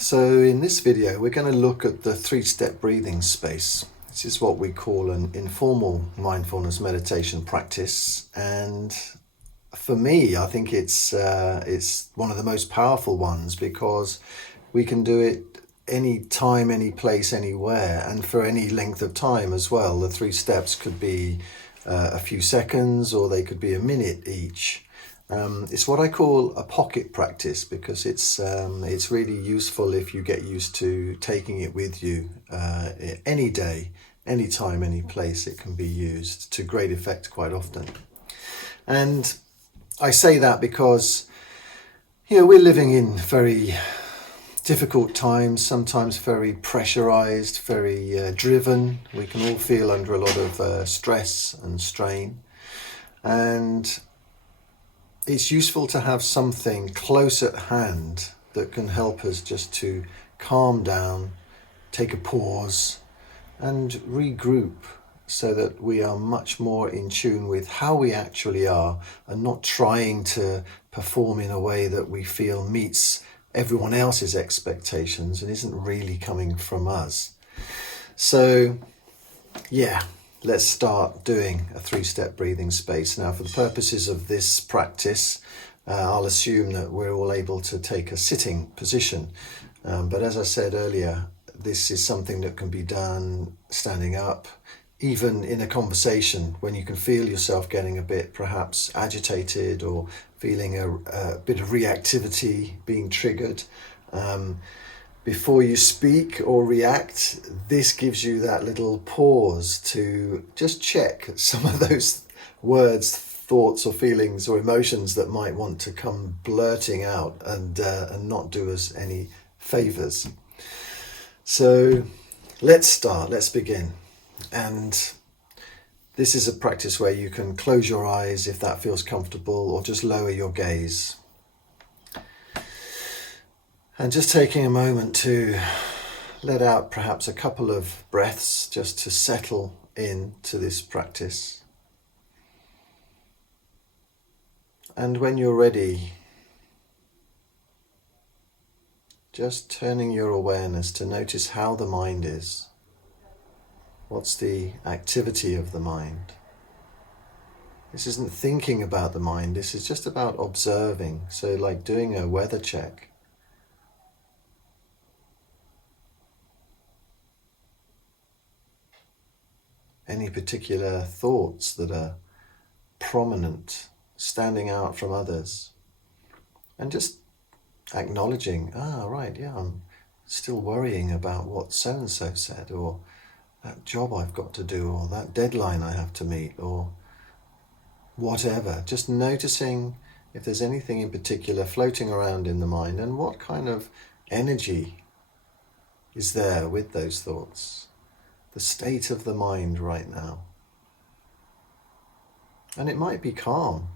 So in this video, we're going to look at the three-step breathing space. This is what we call an informal mindfulness meditation practice. And for me, I think it's one of the most powerful ones because we can do it any time, any place, anywhere, and for any length of time as well. The three steps could be a few seconds, or they could be a minute each. It's what I call a pocket practice because it's really useful if you get used to taking it with you any day, any time, any place. It can be used to great effect quite often. And I say that because we're living in very difficult times, sometimes very pressurized, very driven. We can all feel under a lot of stress and strain, and it's useful to have something close at hand that can help us just to calm down, take a pause and regroup so that we are much more in tune with how we actually are and not trying to perform in a way that we feel meets everyone else's expectations and isn't really coming from us. So let's start doing a three-step breathing space. Now, for the purposes of this practice, I'll assume that we're all able to take a sitting position. But as I said earlier, this is something that can be done standing up, even in a conversation when you can feel yourself getting a bit perhaps agitated or feeling a bit of reactivity being triggered. Before you speak or react, this gives you that little pause to just check some of those words, thoughts or feelings or emotions that might want to come blurting out and not do us any favors. So let's begin. And this is a practice where you can close your eyes if that feels comfortable, or just lower your gaze. And just taking a moment to let out perhaps a couple of breaths just to settle into this practice. And when you're ready, just turning your awareness to notice how the mind is. What's the activity of the mind? This isn't thinking about the mind, this is just about observing. So like doing a weather check. Any particular thoughts that are prominent, standing out from others, and just acknowledging, I'm still worrying about what so-and-so said, or that job I've got to do, or that deadline I have to meet, or whatever. Just noticing if there's anything in particular floating around in the mind and what kind of energy is there with those thoughts. The state of the mind right now. And it might be calm,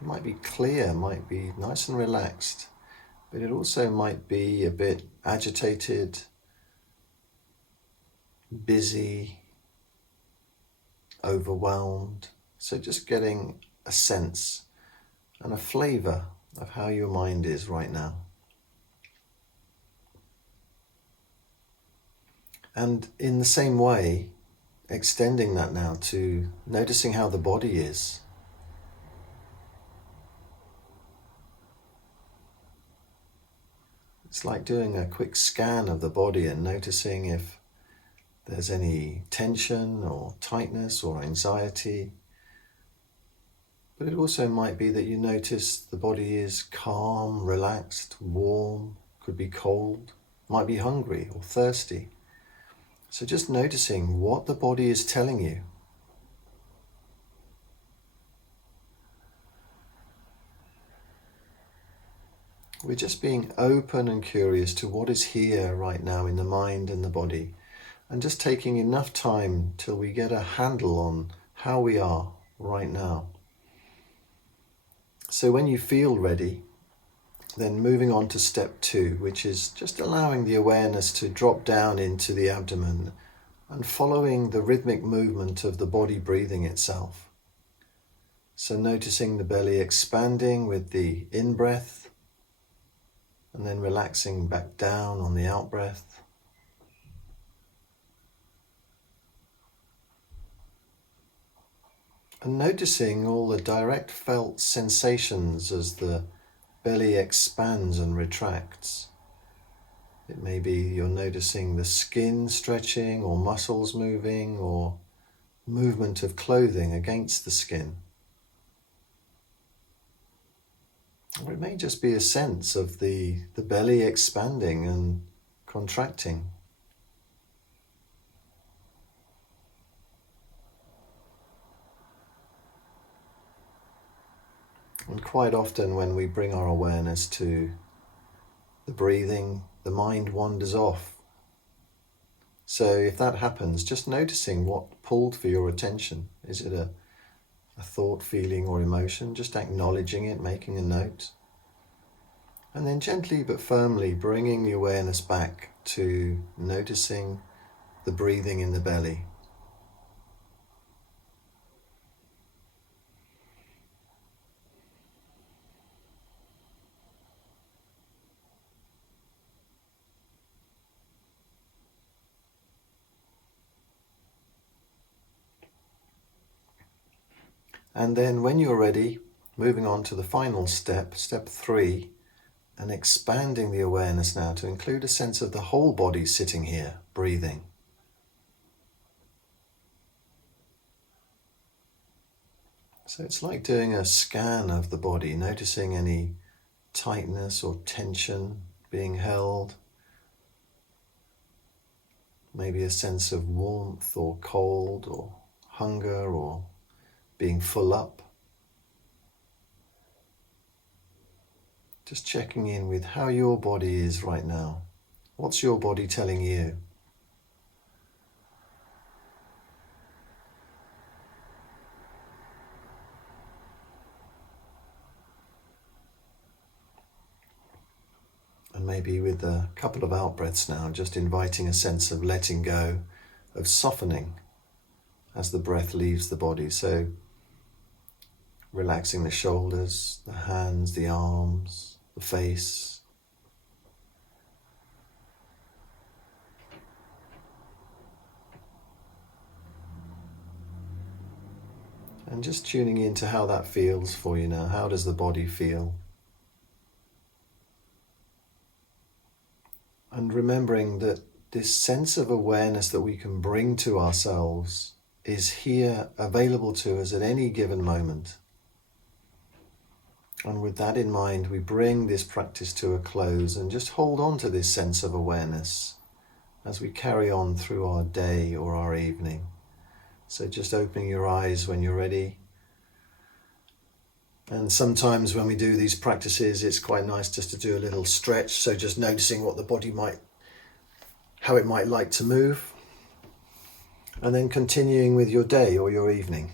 it might be clear, might be nice and relaxed, but it also might be a bit agitated, busy, overwhelmed. So just getting a sense and a flavor of how your mind is right now. And in the same way, extending that now to noticing how the body is. It's like doing a quick scan of the body and noticing if there's any tension or tightness or anxiety. But it also might be that you notice the body is calm, relaxed, warm, could be cold, might be hungry or thirsty. So just noticing what the body is telling you. We're just being open and curious to what is here right now in the mind and the body, and just taking enough time till we get a handle on how we are right now. So when you feel ready, then moving on to step 2, which is just allowing the awareness to drop down into the abdomen and following the rhythmic movement of the body breathing itself. So noticing the belly expanding with the in-breath and then relaxing back down on the out-breath. And noticing all the direct felt sensations as the belly expands and retracts. It may be you're noticing the skin stretching or muscles moving or movement of clothing against the skin. Or it may just be a sense of the belly expanding and contracting. And quite often when we bring our awareness to the breathing, the mind wanders off. So if that happens, just noticing what pulled for your attention. Is it a thought, feeling, or emotion? Just acknowledging it, making a note. And then gently but firmly bringing the awareness back to noticing the breathing in the belly. And then when you're ready, moving on to the final step, step 3, and expanding the awareness now to include a sense of the whole body sitting here, breathing. So it's like doing a scan of the body, noticing any tightness or tension being held, maybe a sense of warmth or cold or hunger or being full up. Just checking in with how your body is right now. What's your body telling you? And maybe with a couple of out breaths now, just inviting a sense of letting go, of softening as the breath leaves the body. So relaxing the shoulders, the hands, the arms, the face. And just tuning into how that feels for you now. How does the body feel? And remembering that this sense of awareness that we can bring to ourselves is here, available to us at any given moment. And with that in mind, we bring this practice to a close and just hold on to this sense of awareness as we carry on through our day or our evening. So just opening your eyes when you're ready. And sometimes when we do these practices, it's quite nice just to do a little stretch. So just noticing what the body how it might like to move. And then continuing with your day or your evening.